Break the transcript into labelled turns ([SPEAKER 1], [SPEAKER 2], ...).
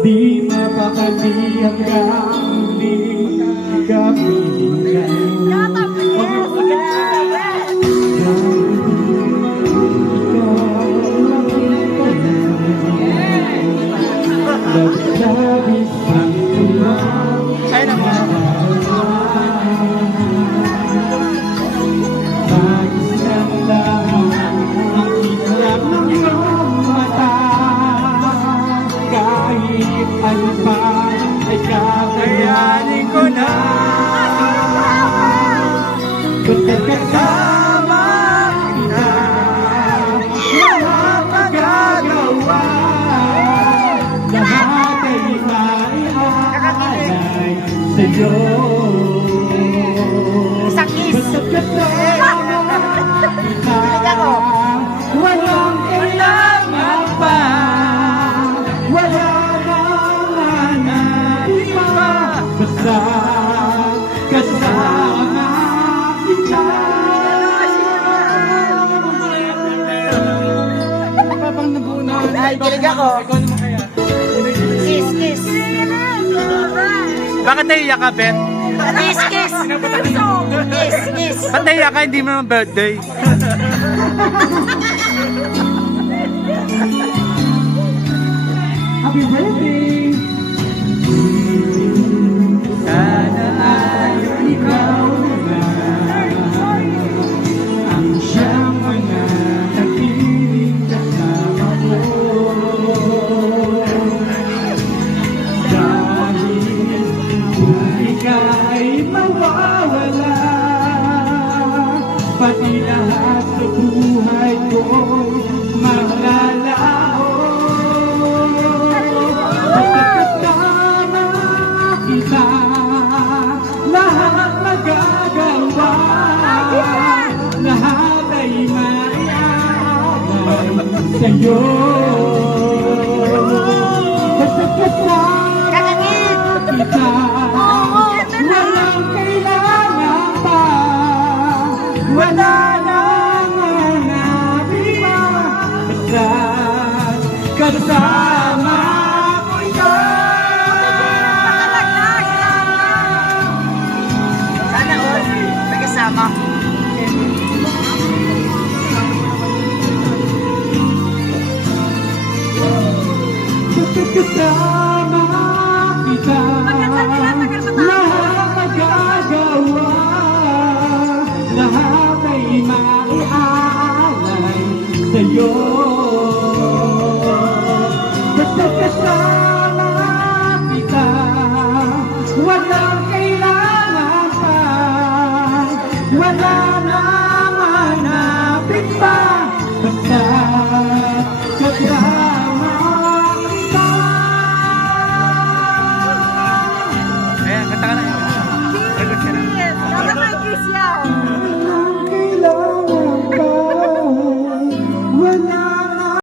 [SPEAKER 1] Di mapapali hanggang di ka sa'yo
[SPEAKER 2] Isang kiss.
[SPEAKER 1] Basta kasama kita Walang kailangan pa. Wala hanapin pa Basta kasama kita.
[SPEAKER 2] Ay, kilig ako.
[SPEAKER 3] Bakit naiyak ka, Ben?
[SPEAKER 2] Kiss, kiss. Kiss, kiss.
[SPEAKER 3] Ba't naiyak ka? Hindi mo naman birthday.
[SPEAKER 1] Happy birthday! Mawawala, pati lahat sa buhay ko maglalaho. Basta kasama kita, lahat magagawa. Lahat ay maiaalay sa'yo. Basta kasama kita, walang kailangan. Pa. Basta kasama ko ikaw.
[SPEAKER 2] Sana all. May kasama.
[SPEAKER 1] Lahat ay maiaalay sa'yo. Basta kasama kita Walang kailangan pa. Wala nang hanapin pa